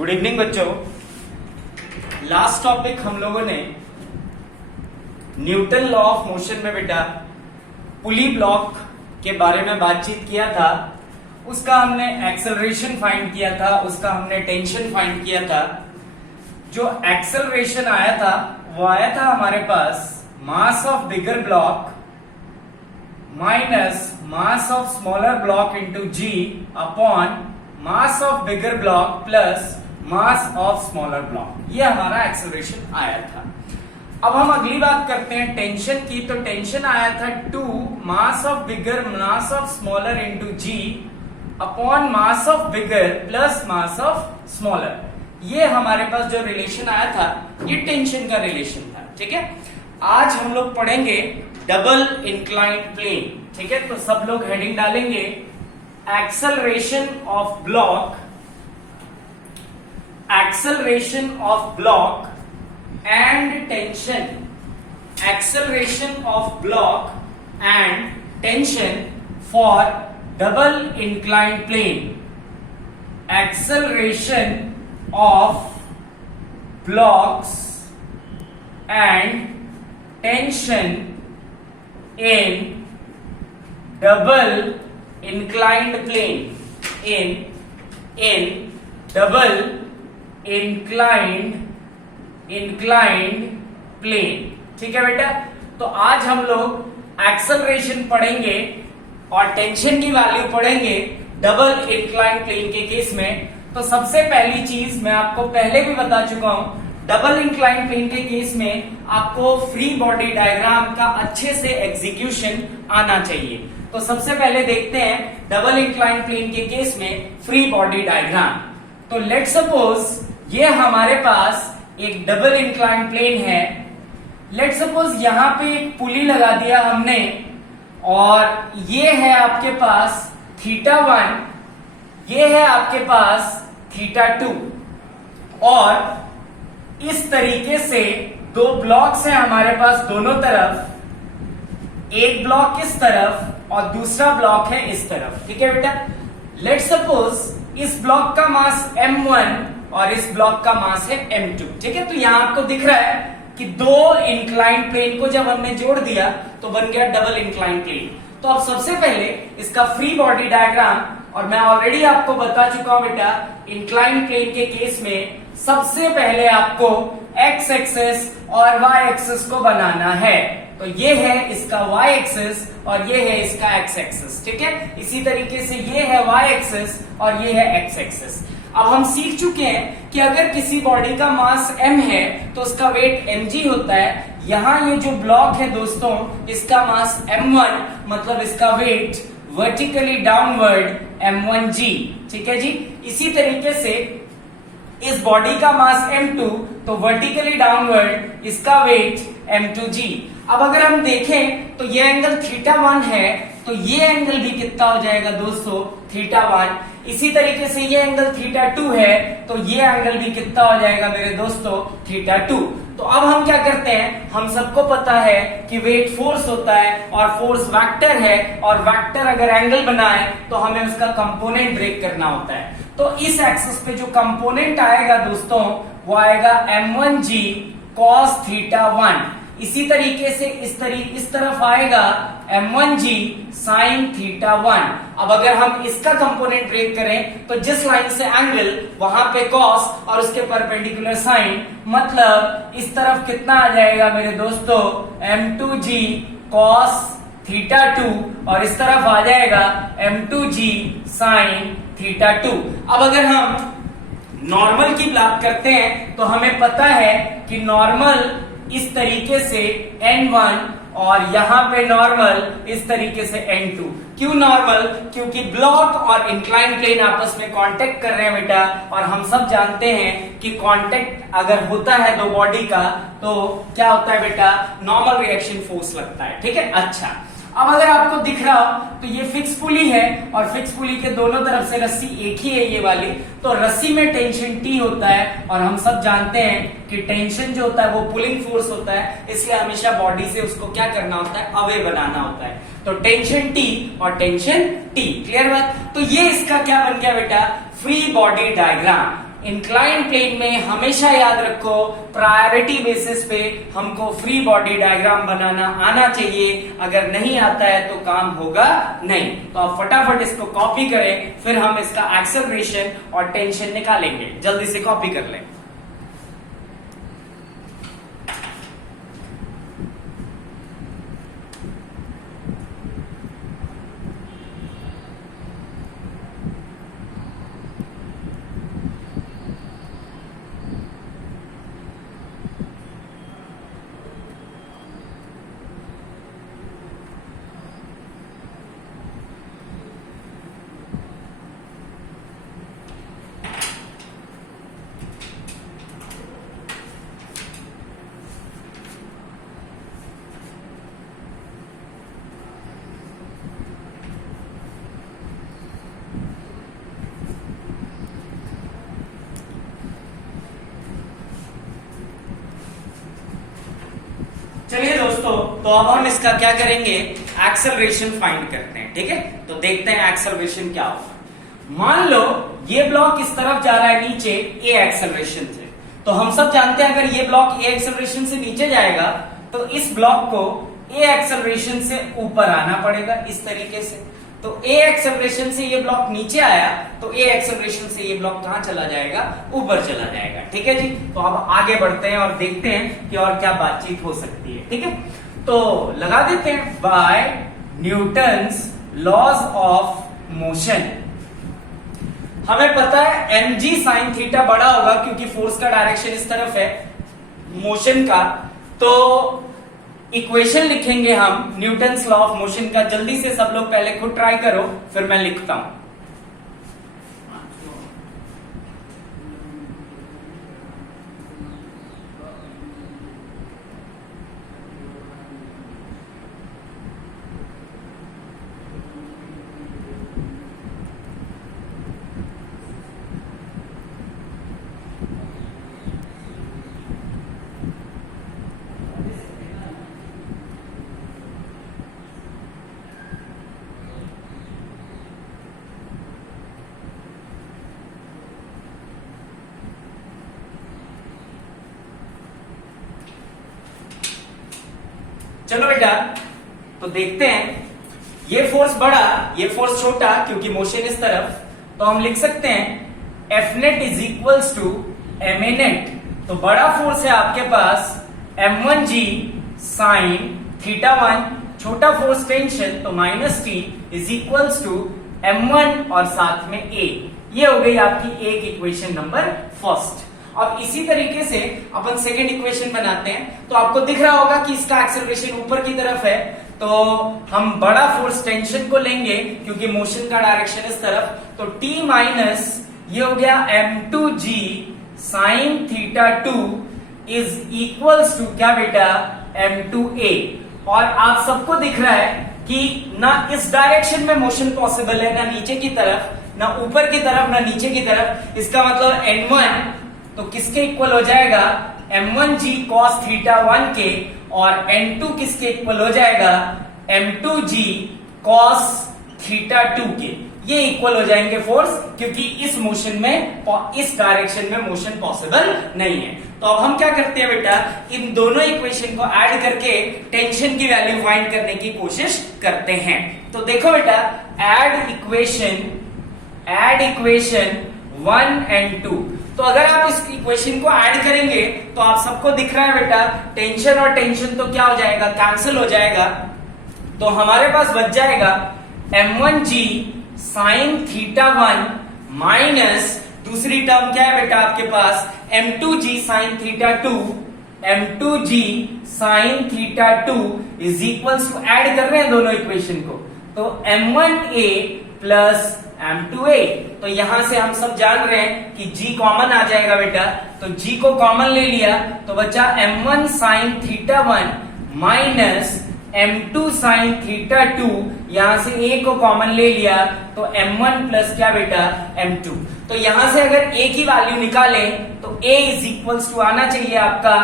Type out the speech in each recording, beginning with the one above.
Good evening बच्चों। Last topic हम लोगों ने न्यूटन लॉ ऑफ मोशन में बेटा पुली ब्लॉक के बारे में बातचीत किया था। उसका हमने एक्सेलरेशन फाइंड किया था, उसका हमने टेंशन फाइंड किया था। जो एक्सेलरेशन आया था वो आया था हमारे पास mass of bigger block minus mass of smaller block into ji upon mass of bigger block plus mass of smaller block. ये हमारा एक्सेलरेशन आया था। अब हम अगली बात करते हैं टेंशन की। तो टेंशन आया था 2 mass of bigger mass of smaller into ji upon mass of bigger plus mass of smaller. ये हमारे पास जो रिलेशन आया था ये टेंशन का रिलेशन था। ठीक है, आज हम लोग पढ़ेंगे डबल इंक्लाइंड प्लेन। ठीक है, तो सब लोग हेडिंग डालेंगे acceleration of block, acceleration of block and tension, acceleration of block and tension for double inclined plane, acceleration of blocks and tension in double inclined plane, in double inclined plane। ठीक है बेटा, तो आज हम लोग acceleration पढ़ेंगे और tension की वैल्यू पढ़ेंगे डबल इंक्लाइंड प्लेन के केस में। तो सबसे पहली चीज मैं आपको पहले भी बता चुका हूं, डबल इंक्लाइंड प्लेन के केस में आपको फ्री बॉडी डायग्राम का अच्छे से एग्जीक्यूशन आना चाहिए। तो सबसे पहले देखते हैं डबल इंक्लाइंड प्लेन के केस में फ्री बॉडी डायग्राम। तो लेट सपोज ये हमारे पास एक डबल इंक्लाइंड प्लेन है। लेट सपोज यहां पे एक पुली लगा दिया हमने और ये है आपके पास θ1, ये है आपके पास θ2 और इस तरीके से दो ब्लॉक्स हैं हमारे पास दोनों तरफ, एक ब्लॉक इस तरफ और दूसरा ब्लॉक है इस तरफ। ठीक है बेटा, लेट सपोज इस ब्लॉक का मास m1 और इस ब्लॉक का मास है m2। ठीक है, तो यहां आपको दिख रहा है कि दो इंक्लाइंड प्लेन को जब हमने जोड़ दिया तो बन गया डबल इंक्लाइंड प्लेन। तो अब सबसे पहले इसका फ्री बॉडी डायग्राम, और मैं ऑलरेडी आपको बता चुका हूं बेटा इंक्लाइंड प्लेन के केस में सबसे पहले आपको x एक्सिस और y एक्सिस को बनाना है। तो ये है इसका y एक्सिस और ये है इसका x एक्सिस। ठीक है, इसी तरीके से ये है y एक्सिस और ये है x एक्सिस। अब हम सीख चुके हैं कि अगर किसी बॉडी का मास m है तो उसका वेट mg होता है। यहां ये जो ब्लॉक है दोस्तों इसका मास m1, मतलब इसका वेट वर्टिकली डाउनवर्ड m1g। ठीक है जी, इसी तरीके से इस बॉडी का मास m2 तो वर्टिकली डाउनवर्ड इसका वेट m2g। अब अगर हम देखें तो ये एंगल θ1 है तो ये एंगल भी कितना हो जाएगा दोस्तों θ1। इसी तरीके से ये एंगल θ2 है तो ये एंगल भी कितना हो जाएगा मेरे दोस्तों θ2। तो अब हम क्या करते हैं, हम सबको पता है कि वेट फोर्स होता है और फोर्स वेक्टर है, और वेक्टर अगर एंगल बनाए तो हमें उसका कंपोनेंट ब्रेक करना होता है। तो इस एक्सिस पे जो कंपोनेंट आएगा दोस्तों वो आएगा m1g cos θ1। इसी तरीके से इस तरफ आएगा m1g sin θ1। अब अगर हम इसका कंपोनेंट ब्रेक करें तो जिस लाइन से एंगल वहां पे cos और उसके परपेंडिकुलर sin, मतलब इस तरफ कितना आ जाएगा मेरे दोस्तों m2g cos θ2 और इस तरफ आ जाएगा m2g sin θ2। अब अगर हम नॉर्मल की बात करते हैं तो हमें पता है कि नॉर्मल इस तरीके से n1 और यहां पे नॉर्मल इस तरीके से n2। क्यों नॉर्मल? क्योंकि ब्लॉक और इंक्लाइंड प्लेन आपस में कांटेक्ट कर रहे हैं बेटा, और हम सब जानते हैं कि कांटेक्ट अगर होता है दो बॉडी का तो क्या होता है बेटा, नॉर्मल रिएक्शन फोर्स लगता है। ठीक है, अच्छा अब अगर आपको दिख रहा हो तो ये फिक्स पुली है और फिक्स पुली के दोनों तरफ से रस्सी एक ही है ये वाली, तो रस्सी में टेंशन T होता है और हम सब जानते हैं कि टेंशन जो होता है वो पुलिंग फोर्स होता है, इसलिए हमेशा बॉडी से उसको क्या करना होता है, अवे बनाना होता है। तो टेंशन T और टेंशन T, क्लियर बात। तो ये इसका क्या बन गया बेटा, free body diagram. Incline plane में हमेशा याद रखो प्रायोरिटी बेसिस पे हमको फ्री बॉडी डायग्राम बनाना आना चाहिए, अगर नहीं आता है तो काम होगा नहीं। तो आप फटाफट इसको कॉपी करें, फिर हम इसका एक्सेलरेशन और टेंशन निकालेंगे। जल्दी से कॉपी कर लें। चलिए दोस्तों, तो अब हम इसका क्या करेंगे, एक्सेलरेशन फाइंड करते हैं। ठीक है, तो देखते हैं एक्सेलरेशन क्या होगा। मान लो ये ब्लॉक इस तरफ जा रहा है नीचे ए एक्सेलरेशन से, तो हम सब जानते हैं अगर ये ब्लॉक ए एक्सेलरेशन से नीचे जाएगा तो इस ब्लॉक को ए एक्सेलरेशन से ऊपर आना पड़ेगा इस तरीके से। तो ए एक्सेलरेशन से ये ब्लॉक नीचे आया तो ए एक्सेलरेशन से ये ब्लॉक कहां चला जाएगा, ऊपर चला जाएगा। ठीक है जी, तो अब आगे बढ़ते हैं और देखते हैं कि और क्या बातचीत हो सकती है। ठीक है, तो लगा देते हैं by Newton's laws of motion. हमें पता है mg sin थीटा बड़ा होगा क्योंकि फोर्स का डायरेक्शन इस तरफ है मोशन का। तो इक्वेशन लिखेंगे हम न्यूटन्स लॉ ऑफ मोशन का। जल्दी से सब लोग पहले खुद ट्राई करो, फिर मैं लिखता हूं। चलो बेटा, तो देखते हैं ये फोर्स बड़ा ये फोर्स छोटा, क्योंकि मोशन इस तरफ। तो हम लिख सकते हैं F net is equals to M A net. तो बड़ा फोर्स है आपके पास m1g साइन थीटा 1, छोटा फोर्स टेंशन तो minus T is equals to m1 और साथ में a। ये हो गई आपकी एक इक्वेशन नंबर फर्स्ट। अब इसी तरीके से अपन सेकेंड इक्वेशन बनाते हैं। तो आपको दिख रहा होगा कि इसका एक्सेलरेशन ऊपर की तरफ है, तो हम बड़ा फोर्स टेंशन को लेंगे क्योंकि मोशन का डायरेक्शन इस तरफ। तो t माइनस ये हो गया m2g sine theta 2 is equals to क्या बेटा, m2a। और आप सबको दिख रहा है कि ना इस डायरेक्शन में मोशन पॉसिबल है, ना नीचे की तरफ, ना ऊपर की तरफ, ना नीचे की तरफ। इसका मतलब n1 तो किसके इक्वल हो जाएगा, m1g cos थीटा 1 के, और n2 किसके इक्वल हो जाएगा, m2g cos थीटा 2 के। ये इक्वल हो जाएंगे फोर्स, क्योंकि इस मोशन में, इस डायरेक्शन में मोशन पॉसिबल नहीं है। तो अब हम क्या करते हैं बेटा, इन दोनों इक्वेशन को ऐड करके टेंशन की वैल्यू फाइंड करने की कोशिश करते हैं। तो देखो बेटा, ऐड इक्वेशन 1 एंड 2। तो अगर आप इस इक्वेशन को ऐड करेंगे तो आप सबको दिख रहा है बेटा, टेंशन और टेंशन तो क्या हो जाएगा, कैंसिल हो जाएगा। तो हमारे पास बच जाएगा m1g साइन थीटा 1 माइनस दूसरी टर्म क्या है बेटा आपके पास, m2g sine theta 2, m2g sine theta 2 is equals to, add कर रहे हैं दोनों इक्वेशन को, तो m1a प्लस m2a। तो यहां से हम सब जान रहे हैं कि g कॉमन आ जाएगा बेटा, तो g को कॉमन ले लिया तो बचा m1 sine theta 1 minus m2 sine theta 2। यहां से a को कॉमन ले लिया तो m1 प्लस क्या बेटा, m2। तो यहां से अगर a की वैल्यू निकालें तो a इज इक्वल्स टू आना चाहिए आपका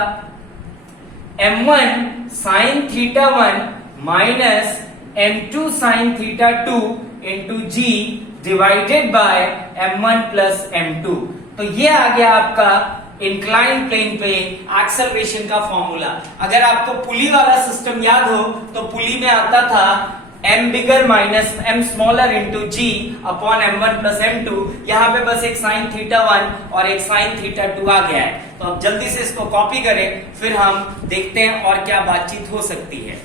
m1 sine theta 1 minus m2 sine theta 2 into g divided by m1 plus m2। तो ये आ गया आपका इंक्लाइन प्लेन पे एक्सेलरेशन का फॉर्मूला। अगर आपको पुली वाला सिस्टम याद हो तो पुली में आता था m bigger minus m smaller into g upon m1 plus m2। यहां पे बस एक साइन थीटा 1 और एक साइन थीटा 2 आ गया है। तो अब जल्दी से इसको कॉपी करें, फिर हम देखते हैं और क्या बातचीत हो सकती है।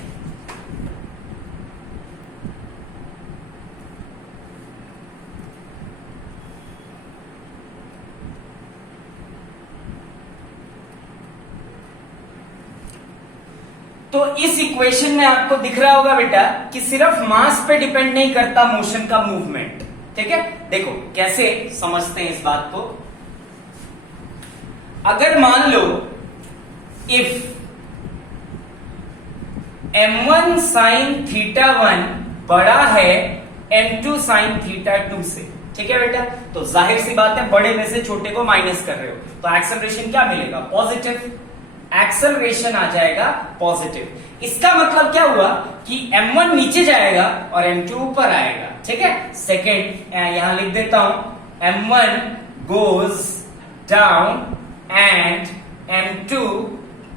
तो इस इक्वेशन में आपको दिख रहा होगा बेटा कि सिर्फ मास पे डिपेंड नहीं करता मोशन का मूवमेंट। ठीक है, देखो कैसे समझते हैं इस बात को। अगर मान लो इफ m1 साइन थीटा 1 बड़ा है m2 साइन थीटा 2 से, ठीक है बेटा, तो जाहिर सी बात है बड़े में से छोटे को माइनस कर रहे हो तो एक्सेलरेशन क्या मिलेगा? पॉजिटिव। एक्सेलरेशन आ जाएगा पॉजिटिव। इसका मतलब क्या हुआ कि m1 नीचे जाएगा और m2 ऊपर आएगा। ठीक है, सेकेंड यहां लिख देता हूं m1 goes down and m2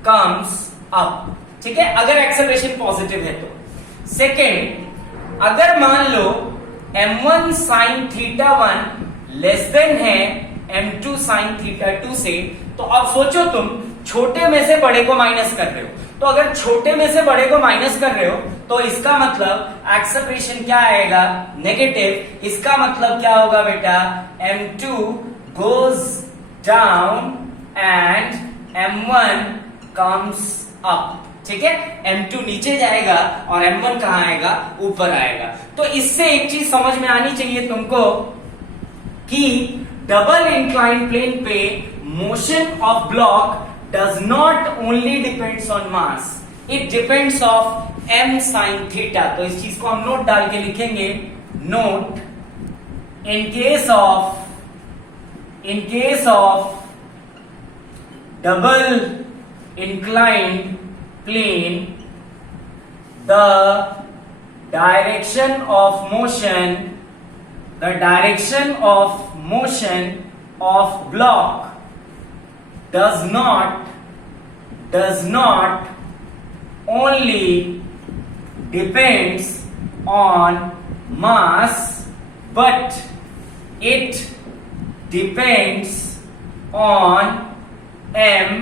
comes up. ठीक है, अगर एक्सेलरेशन पॉजिटिव है तो। सेकेंड, अगर मान लो m1 sine theta 1 less than है m2 साइन थीटा 2 से, तो अब सोचो तुम छोटे में से बड़े को माइनस कर रहे हो, तो अगर छोटे में से बड़े को माइनस कर रहे हो तो इसका मतलब एक्सेलरेशन क्या आएगा? नेगेटिव। इसका मतलब क्या होगा बेटा? m2 goes down and m1 comes up. ठीक है, m2 नीचे जाएगा और m1 कहां आएगा? ऊपर आएगा। तो इससे एक चीज समझ में आनी चाहिए तुमको कि डबल इंक्लाइन प्लेन पे motion of block does not only depends on mass, it depends of m sin theta। तो इस चीज को हम नोट डाल के लिखेंगे, note in case of double inclined plane, the direction of motion of block does not only depends on mass, but it depends on m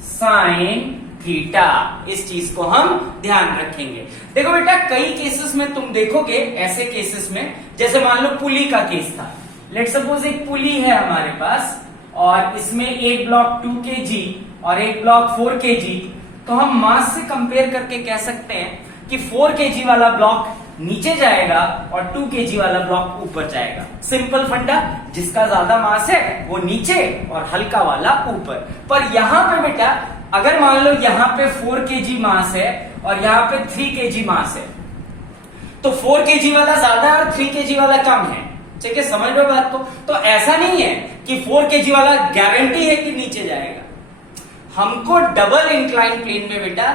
sin theta. इस चीज को हम ध्यान रखेंगे। देखो बेटा, कई केसेस में तुम देखोगे, ऐसे केसेस में जैसे मान लो पुली का केस था। लेट सपोज एक पुली है हमारे पास और इसमें एक ब्लॉक 2 kg और एक ब्लॉक 4 kg, तो हम मास से कंपेयर करके कह सकते हैं कि 4 kg वाला ब्लॉक नीचे जाएगा और 2 kg वाला ब्लॉक ऊपर जाएगा। सिंपल फंडा, जिसका ज्यादा मास है वो नीचे और हल्का वाला ऊपर। पर यहां पे बेटा अगर मान लो यहां पे 4 kg मास है और यहां पे 3 kg मास है, तो 4 kg वाला ज्यादा है और 3 kg वाला कम है। ठीक है, समझ लो बात को। तो ऐसा नहीं है कि 4 kg वाला गारंटी है कि नीचे जाएगा। हमको डबल इंक्लाइन प्लेन में बेटा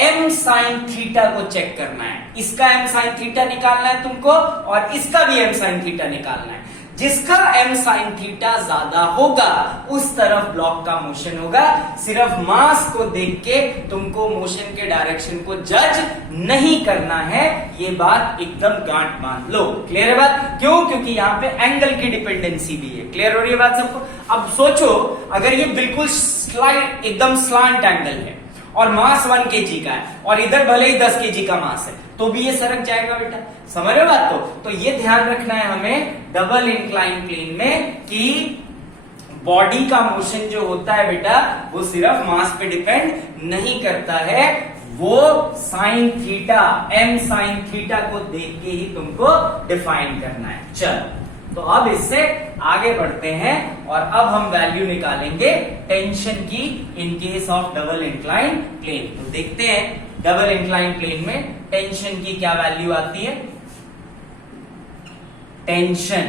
m sin थीटा को चेक करना है। इसका m sin थीटा निकालना है तुमको और इसका भी m sin थीटा निकालना है। जिसका m sin थीटा ज्यादा होगा उस तरफ ब्लॉक का मोशन होगा। सिर्फ मास को देख के तुमको मोशन के डायरेक्शन को जज नहीं करना है, ये बात एकदम गांठ मान लो। क्लियर है बात? क्यों? क्योंकि यहाँ पे एंगल की डिपेंडेंसी भी है। क्लियर हो रही है बात सबको? अब सोचो, अगर ये बिल्कुल स्लाइड एकदम स्लांट एंगल है और मास 1 kg का है और इधर भले ही 10 kg का मास है, तो भी ये सरक जाएगा बेटा। समझ रहे हो बात को? तो ये ध्यान रखना है हमें डबल इंक्लाइन प्लेन में कि बॉडी का मोशन जो होता है बेटा वो सिर्फ मास पे डिपेंड नहीं करता है, वो sine theta m sine theta को देख के ही तुमको डिफाइन करना है। चलो, तो अब इससे आगे बढ़ते हैं और अब हम वैल्यू निकालेंगे टेंशन की in case of double incline plane. तो देखते हैं डबल इंक्लाइन प्लेन में टेंशन की क्या वैल्यू आती है। टेंशन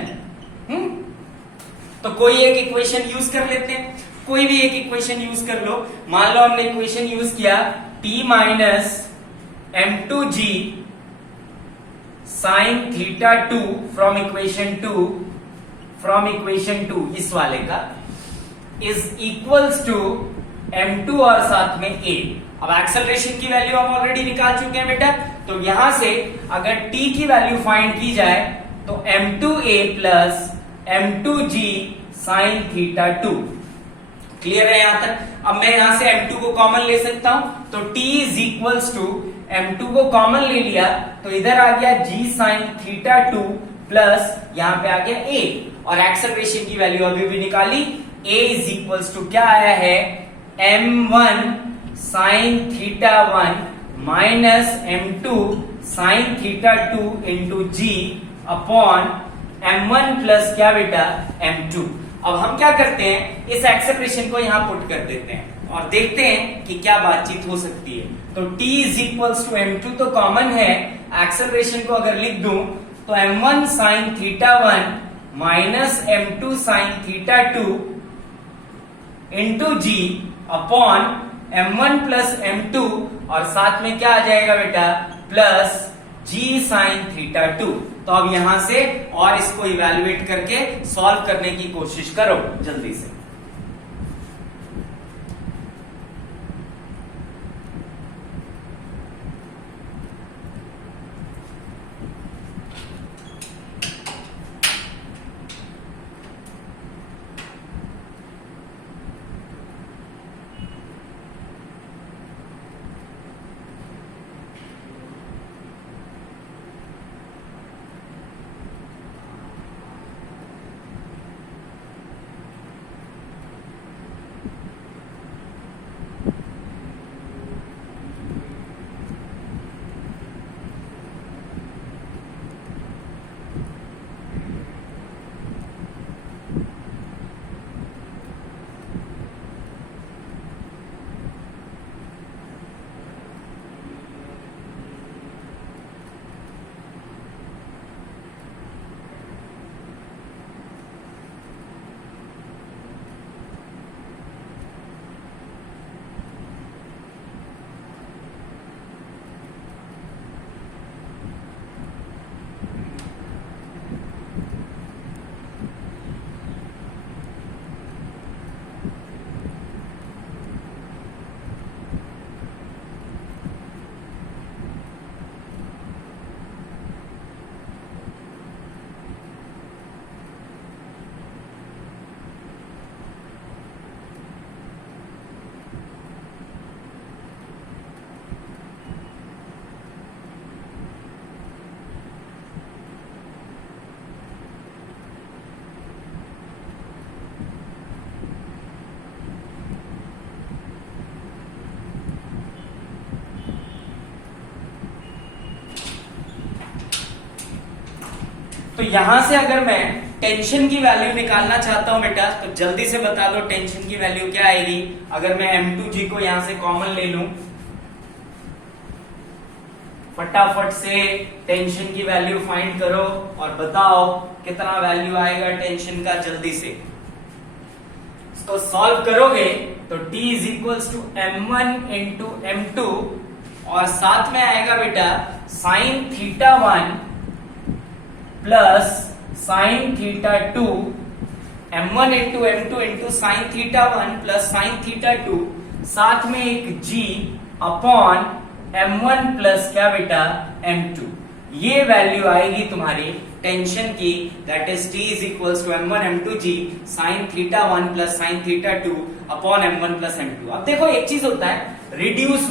तो कोई एक इक्वेशन यूज कर लेते हैं, कोई भी एक इक्वेशन यूज कर लो। मान लो हमने इक्वेशन यूज किया T minus m2g sine theta 2 from equation 2 इस वाले का। इज इक्वल्स टू m2 और साथ में a। अब एक्सेलरेशन की वैल्यू हम ऑलरेडी निकाल चुके हैं बेटा, तो यहां से अगर t की वैल्यू फाइंड की जाए तो m2a plus m2g sine theta 2। Clear है यहां तक? अब मैं यहां से m2 को कॉमन ले सकता हूं, तो t is equals to m2 को कॉमन ले लिया तो इधर आ गया g साइन थीटा 2 प्लस यहां पे आ गया a, और एक्सेलरेशन की वैल्यू अभी भी निकाली, a इज इक्वल्स टू क्या आया है m1 sine theta 1 minus m2 sine theta 2 into जी अपॉन m1 प्लस क्या बेटा m2। अब हम क्या करते हैं, इस एक्सेलरेशन को यहां पुट कर देते हैं और देखते हैं कि क्या बातचीत हो सकती है। तो t is equals to m2 तो कॉमन है, एक्सेलरेशन को अगर लिख दूं तो m1 sine theta 1 minus m2 sine theta 2 into जी अपॉन m1 प्लस m2 और साथ में क्या आ जाएगा बेटा प्लस g साइन थीटा 2। तो अब यहां से और इसको इवैल्यूएट करके सॉल्व करने की कोशिश करो जल्दी से। तो यहां से अगर मैं टेंशन की वैल्यू निकालना चाहता हूं बेटा, तो जल्दी से बता दो टेंशन की वैल्यू क्या आएगी। अगर मैं m2g को यहां से कॉमन ले लूं, फटाफट से टेंशन की वैल्यू फाइंड करो और बताओ कितना वैल्यू आएगा टेंशन का, जल्दी से। इसको सॉल्व करोगे तो t is equals to m1 into m2 और साथ में आएगा बेटा sine theta 1 plus sine theta 2, m1 into m2 into sine theta 1 plus sine theta 2, साथ में एक g अपॉन m1 प्लस क्या बेटा m2। ये वैल्यू आएगी तुम्हारी टेंशन की, that is t is equals to m1 m2 g sine theta 1 plus sine theta 2 upon m1 plus m2। अब देखो एक चीज होता है रिड्यूस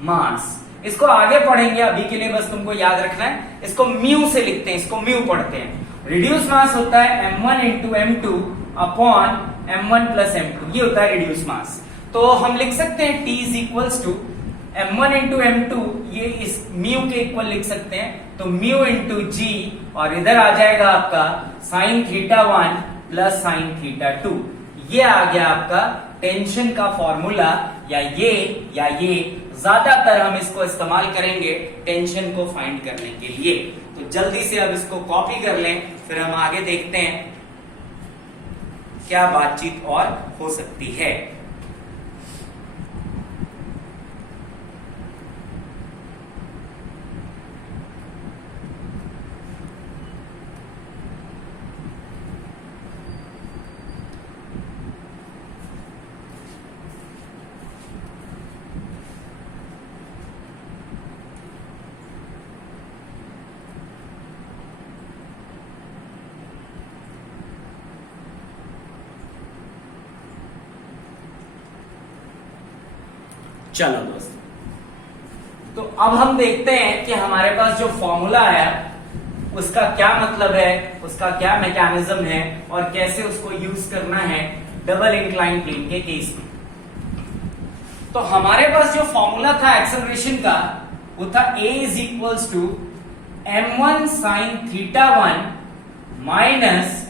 मास, इसको आगे पढ़ेंगे, अभी के लिए बस तुमको याद रखना है, इसको म्यू से लिखते हैं, इसको म्यू पढ़ते हैं। रिड्यूस मास होता है m1 into m2 upon m1 plus m2, ये होता है रिड्यूस मास। तो हम लिख सकते हैं t is equals to m1 into m2, ये इस म्यू के इक्वल लिख सकते हैं, तो म्यू इंटू जी और इधर आ जाएगा आपका sign theta 1 plus sine theta 2। ये आ गया आपका टेंशन का फॉर्मूला, या ये ज्यादातर हम इसको इस्तेमाल करेंगे टेंशन को फाइंड करने के लिए। तो जल्दी से अब इसको कॉपी कर लें, फिर हम आगे देखते हैं क्या बातचीत और हो सकती है। चलो दोस्तों, तो अब हम देखते हैं कि हमारे पास जो फॉर्मूला है उसका क्या मतलब है, उसका क्या मैकेनिज्म है और कैसे उसको यूज करना है डबल इंक्लाइन प्लेन के केस में। तो हमारे पास जो फॉर्मूला था एक्सेलरेशन का वो था a is equals to m1 sine theta 1 minus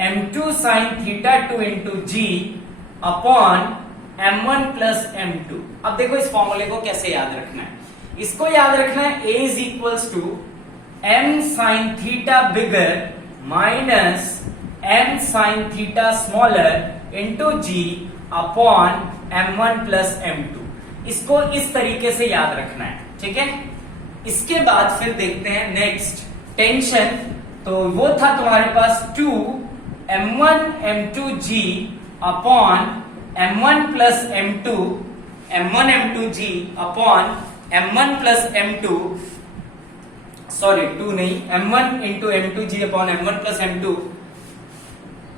m2 sine theta 2 into ji upon m1 plus m2। अब देखो इस फॉर्मूले को कैसे याद रखना है। इसको याद रखना है a is equals to m sine theta bigger minus m sine theta smaller into ji upon m1 plus m2। इसको इस तरीके से याद रखना है, ठीक है। इसके बाद फिर देखते हैं नेक्स्ट टेंशन। तो वो था तुम्हारे पास 2 m1 m2 g upon m1 plus m2 m1 m2 g upon m1 plus m2, sorry 2 नहीं, m1 into m2 g upon m1 plus m2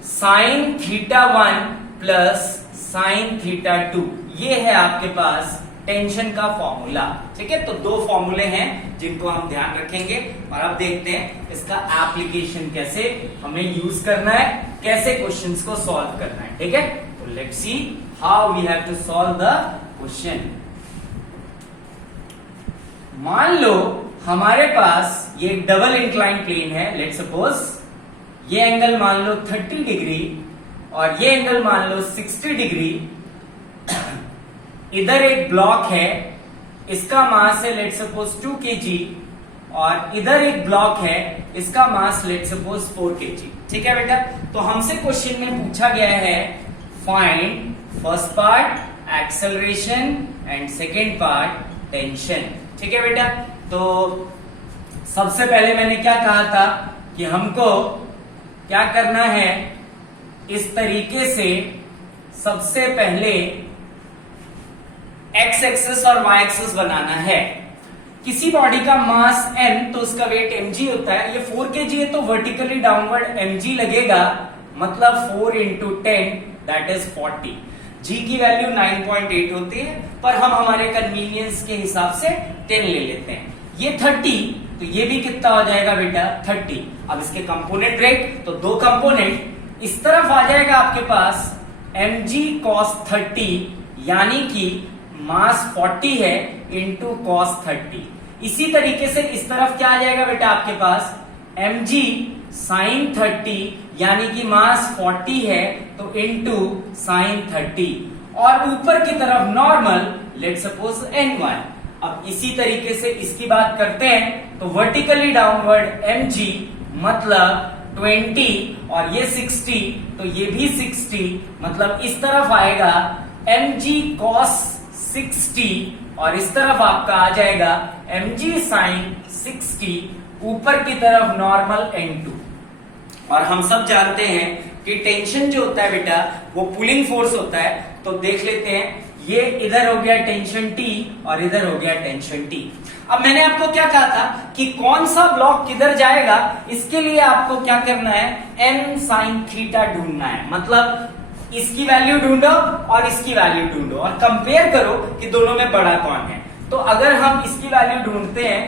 sine theta 1 plus sine theta 2। ये है आपके पास टेंशन का formula, ठीक है। तो दो फॉर्मूले हैं जिनको हम ध्यान रखेंगे और अब देखते हैं इसका एप्लीकेशन कैसे हमें यूज करना है, कैसे क्वेश्चंस को सॉल्व करना है, ठीक है। तो let's see how we have to solve the question. मान लो हमारे पास ये एक डबल इंक्लाइन प्लेन है। लेट्स सपोज ये एंगल मान लो 30 डिग्री और ये एंगल मान लो 60 डिग्री। इधर एक ब्लॉक है, इसका मास है लेट्स सपोज 2 kg और इधर एक ब्लॉक है, इसका मास लेट्स सपोज 4 kg, ठीक है बेटा। तो हमसे क्वेश्चन में पूछा गया है find first part acceleration and second part tension, ठीक है बेटा। तो सबसे पहले मैंने क्या कहा था कि हमको क्या करना है, इस तरीके से सबसे पहले एक्स एक्सिस और वाई एक्सिस बनाना है। किसी बॉडी का मास m तो उसका वेट mg होता है। ये 4 kg है तो वर्टिकली डाउनवर्ड mg लगेगा, मतलब 4 इंटू 10 दैट इज 40। g की वैल्यू 9.8 होती है पर हम हमारे कन्वीनियंस के हिसाब से 10 ले लेते हैं। ये 30 तो ये भी कितना हो जाएगा बेटा 30। अब इसके कंपोनेंट रेट, तो दो कंपोनेंट इस तरफ आ जाएगा आपके पास mg cos 30 यानी कि मास 40 है इंटू cos 30। इसी तरीके से इस तरफ क्या आ जाएगा बेटा आपके पास mg sin 30 यानी कि मास 40 है तो इंटू sin 30 और ऊपर की तरफ नॉर्मल लेट सपोज n1। अब इसी तरीके से इसकी बात करते हैं तो वर्टिकली डाउनवर्ड mg मतलब 20 और ये 60 तो ये भी 60 मतलब इस तरफ आएगा mg cos 60 और इस तरफ आपका आ जाएगा mg sin 60, ऊपर की तरफ नॉर्मल n2। और हम सब जानते हैं कि टेंशन जो होता है बेटा वो पुलिंग फोर्स होता है। तो देख लेते हैं, ये इधर हो गया टेंशन T और इधर हो गया टेंशन T। अब मैंने आपको क्या कहा था कि कौन सा ब्लॉक किधर जाएगा, इसके लिए आपको क्या करना है n sin थीटा ढूंढना है। मतलब इसकी वैल्यू ढूंढो और इसकी वैल्यू ढूंढो और कंपेयर करो कि दोनों में बड़ा कौन है। तो अगर हम इसकी वैल्यू ढूंढते हैं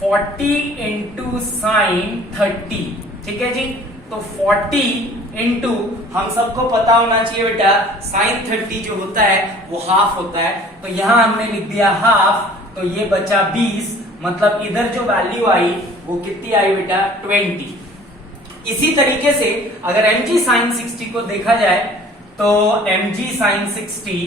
40 इंटू साइन 30, ठीक है जी। तो 40 इंटू हम सबको पता होना चाहिए बेटा साइन 30 जो होता है वो हाफ होता है। तो यहां हमने लिख दिया हाफ, तो ये बचा 20, मतलब इधर जो वैल्यू आई वो कितनी आई बेटा 20। इसी तरीके से अगर mg sin 60 को देखा जाए तो mg sin 60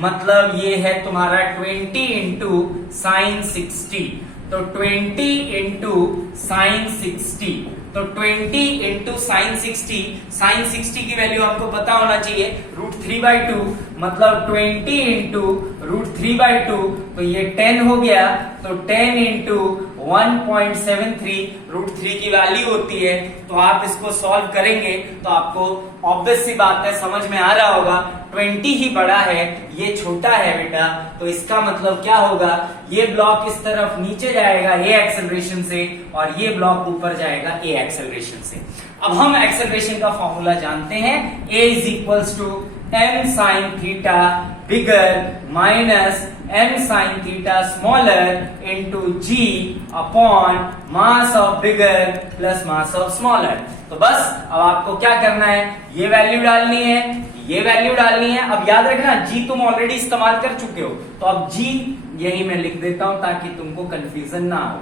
मतलब ये है तुम्हारा 20 इंटू साइन 60। तो 20 इंटू साइन 60 तो 20 इंटू साइन 60, साइन 60 की वैल्यू आपको पता होना चाहिए √3/2 मतलब 20 इंटू √3/2 तो ये 10 हो गया। तो 10 इंटू 1.73 √3 की वैल्यू होती है। तो आप इसको सॉल्व करेंगे तो आपको ऑब्वियस सी बात है समझ में आ रहा होगा 20 ही बड़ा है, ये छोटा है बेटा। तो इसका मतलब क्या होगा, ये ब्लॉक इस तरफ नीचे जाएगा a एक्सेलरेशन से और ये ब्लॉक ऊपर जाएगा a एक्सेलरेशन से। अब हम एक्सेलरेशन का फॉर्मूला जानते हैं, a is equals to m sin theta bigger minus m sin theta smaller into g upon mass of bigger plus mass of smaller। तो बस अब आपको क्या करना है, ये वैल्यू डालनी है, ये वैल्यू डालनी है। अब याद रखना g तुम ऑलरेडी इस्तेमाल कर चुके हो, तो अब g यही मैं लिख देता हूं ताकि तुमको कंफ्यूजन ना हो।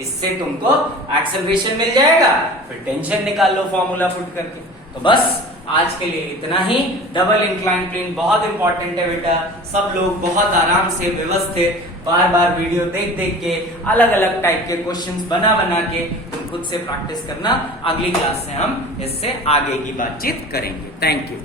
इससे तुमको एक्सेलरेशन मिल जाएगा, फिर टेंशन निकाल लो फॉर्मूला पुट करके। तो बस आज के लिए इतना ही। डबल इंक्लाइन प्लेन बहुत इंपॉर्टेंट है बेटा, सब लोग बहुत आराम से व्यवस्थित बार बार वीडियो देख देख के अलग अलग टाइप के क्वेश्चंस बना बना के तुम खुद से प्रैक्टिस करना। अगली क्लास से हम इससे आगे की बातचीत करेंगे। Thank you.